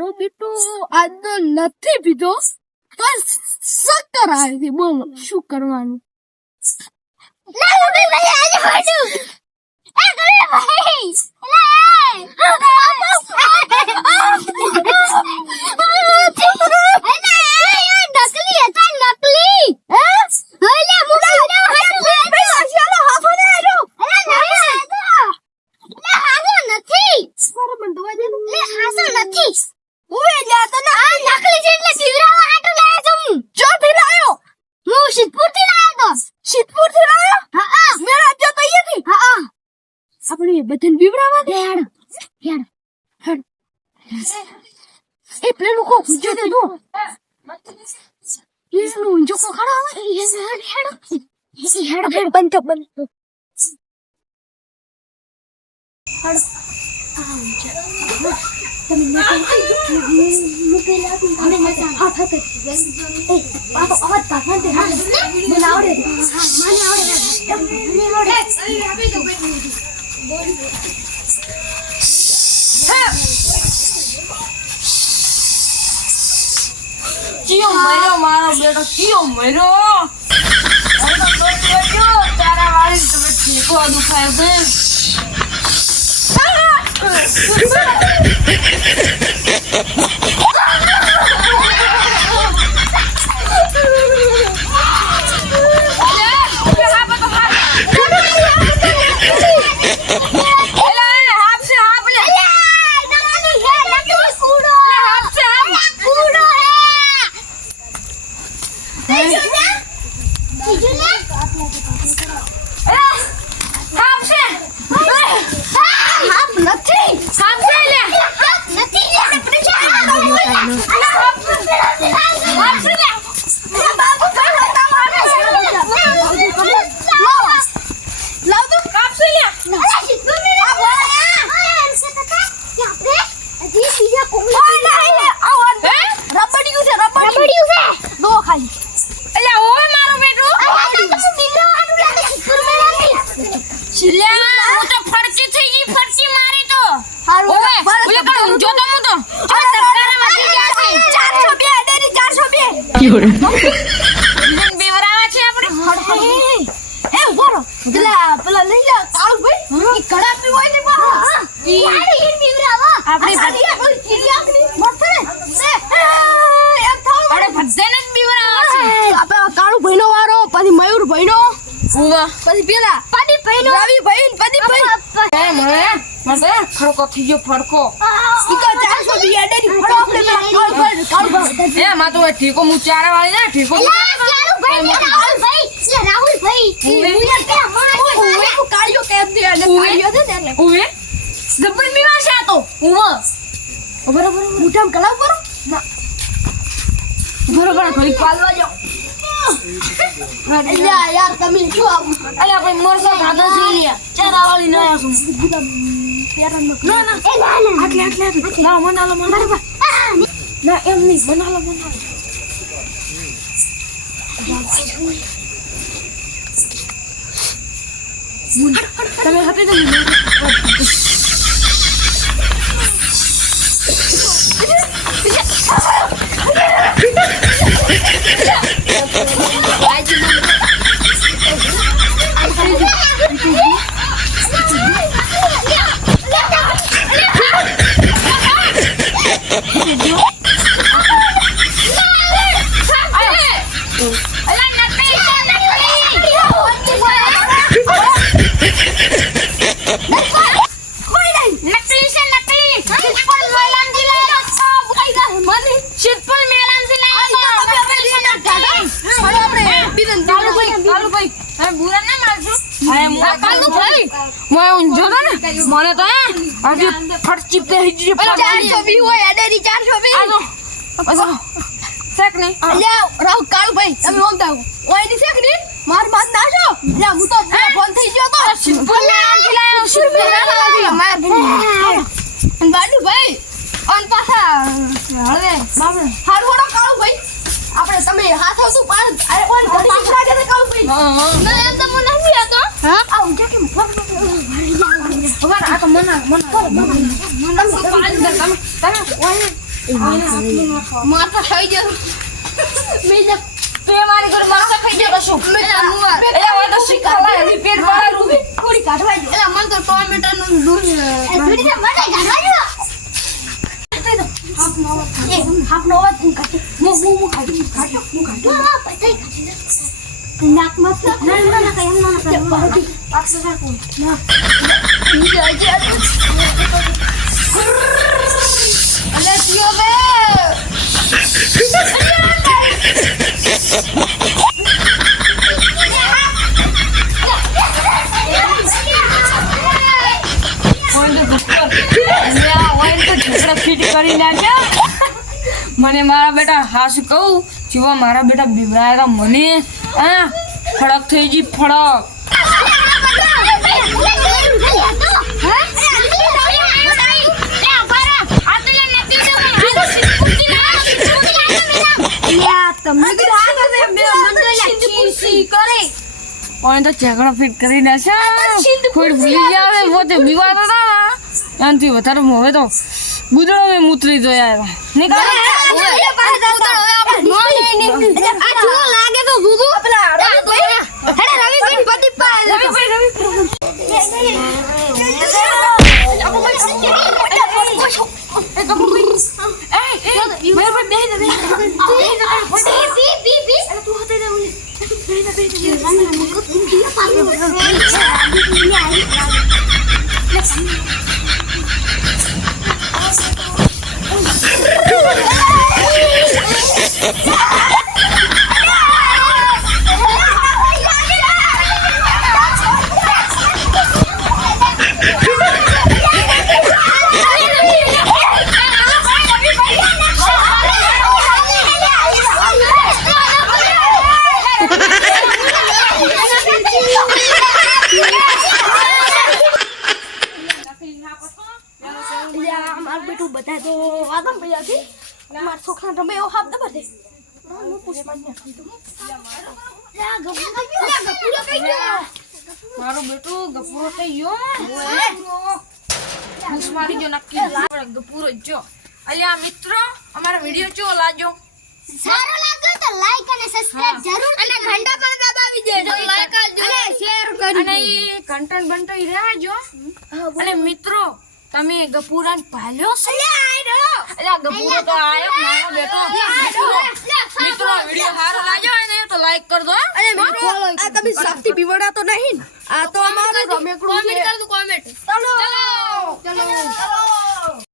મારો બેટો આજનો નથી પીધો તો શક્કર આવી હતી. બોલો શું કરવાનું? આપણે બધાને બીવડાવવા દે. એ પેલું કો પૂછ્યો તો જો એનું ઊંચો કો ખડો આવે હેડ બંધ ચિયો મર્યો મારો બેટો, ચિયો મર્યો. તારા વાળી તમે ઠીકો દુખાય છે. ઠીકો હું ચારા વાળી ના ઠીકો બરોબર ઘડી પાલવા જાઓ. યાર તમે શું અલ્યા ભાઈ મોરસો ખાધો છે લ્યા ચારા વાળી ના આસું ના મનાલો ના એમ નહીં મનાલો તમે હાથે તો મને તો આજે ફટચી પે હિજી 420 હોય એડેરી 420 શેક ને અલ્યા રાવ કાળ ભાઈ તમે ઓમ દાવ ઓય ની શેક ને માર નાશો અલ્યા હું તો ફોન થઈ ગયો તો સિમ્પલ નામ લાયો સિમ્પલ માર અને બાડુ ભાઈ ઓન પાછા હળવે બાપરે હાર હોડો કાળ ભાઈ આપણે તમે હાથ આવતું પાડ અરે ઓન ઘડી લાગે તો કાળ ભાઈ ના એમ તો મને નથી આતો હા આ ઊંચા કેમ ફોન ભગવાન આ તો મના તમે ઓય માથા ખાઈ ગયો મેં તો તું એ મારી ઘરે માથા ખાઈ ગયો કશું એલા હોય તો શીખાલા એની પેટ બહાર ઊભી થોડી કાઢવા દો એલા મને તો ટોમેટાનું દૂધ થોડી દે મને કાઢવા દો હાફ નો વાત હું કાઢ મો કાઢ પૈસા કાઢ નાક મત ના કઈ ના પાછો સાકો ના નીચે અલે તીઓ બે ફિટ કરી નાખ્યા મને મારા બેટા હાસ કહું જીવા મારા બેટા બીવરાયા મને હા ફડક થઈ ગઈ ફડક તો ચેકડો ફિટ કરી નાખ્યા કોઈ ભૂલી જાય પોતે બીમાર હતા એનાથી વધારે હવે તો ગુદડો મેં મૂતરી જોયા લાગે તો દૂધું બધા તો આદમ પૈયા થી માર છોકરા તમે એવો હાફ દબર દે હું પૂછે પાછે મારો બેટો ગપુરો થઈ ગયો મારી જો નક્કી ગપુરો જો અલ્યા મિત્રો અમારા વિડિયો ચો લાજો સારો લાગ્યો તો લાઈક અને સબસ્ક્રાઇબ જરૂર અને ઘંટા પણ દબાવી દેજો લાઈક અને શેર કરી અને ઈ કન્ટેન્ટ બનતો ઈ રહેજો અને મિત્રો તમે ગપુરાન પાલ્યો છે અલ્યા ગપુરો તો આયો મારો બેટો મિત્રો વિડિયો સારો લાગ્યો હોય ને તો લાઈક કર દો અને મિત્રો આ તમે સાફથી પીવડા તો નહીં આ તો અમારું રમેકડું છે